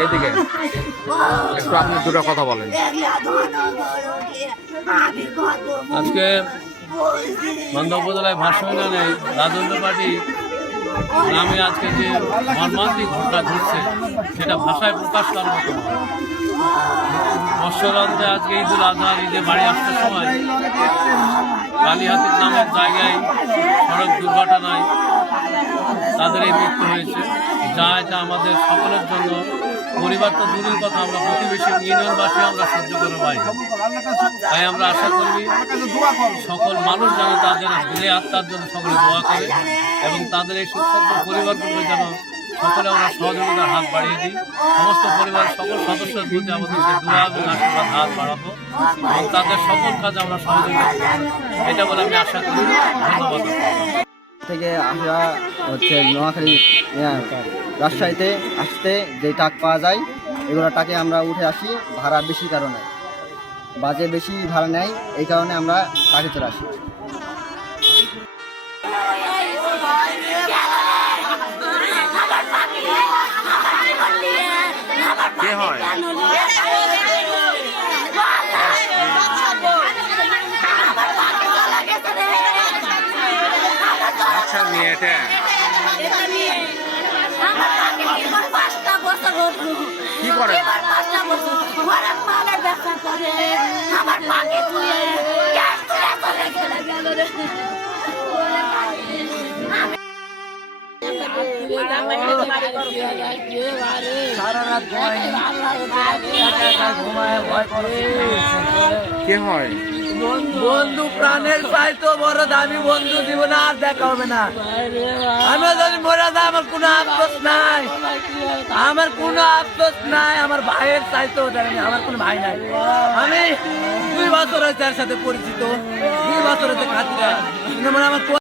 এইদিকে একটু আপনি দুটো কথা বলেন। আজকে মান্দা উপজেলায় ভাষণে রাজেন্দ্র পার্টি গ্রামে আজকে যে মর্মান্তিক ঘটনা ঘটছে সেটা ভাষায় প্রকাশ করার মতো। বৎসরান্তে আজকে ঈদুল আজহার ঈদে বাড়ি আসার সময় কালীহাতি নামক জায়গায় সড়ক দুর্ঘটনায় তাদের এই মৃত্যু হয়েছে, যা এটা আমাদের সকলের জন্য, পরিবার তো দূরের কথা, আমরা প্রতিবেশী ইউনিয়নবাসী আমরা সহ্য করে পাই। তাই আমরা আশা করি সকল মানুষ যেন তাদের বিলে আত্মার জন্য সকলে দোয়া করে এবং তাদের এই সুস্থ পরিবারগুলো যেন সকলে আমরা সহযোগিতার হাত বাড়িয়ে দিই। সমস্ত পরিবারের সকল সদস্যের প্রতি আমাদের সেই দোয়া এবং আশীর্বাদ হাত বাড়াবো এবং তাদের সকল কাজে আমরা সহযোগিতা করবো, এটা বলে আমি আশা করি। ধন্যবাদ। থেকে আমরা হচ্ছে নোয়াখালী রাজশাহীতে আসতে যে টাক পাওয়া যায় এগুলো টাকে আমরা উঠে আসি ভাড়া বেশি কারণে, বাজে বেশি ভাড়া নেয়, এই কারণে আমরা টাকে চলে আসি। কে হয়? আচ্ছা মেয়েটা কি করে? কে হয়? বন্ধু প্রাণের চাইতো বড় দামি বন্ধু, জীবনে আর দেখা হবে না। আমি যদি মরে যাই আমার কোনো আফসোস নাই, আমার কোনো আফসোস নাই। আমার ভাইয়ের চাইতো দেখেনি, আমার কোনো ভাই নাই। আমি 2 বছর হয়েছে তার সাথে পরিচিত, 2 বছর হয়েছে খাতিরা, আমার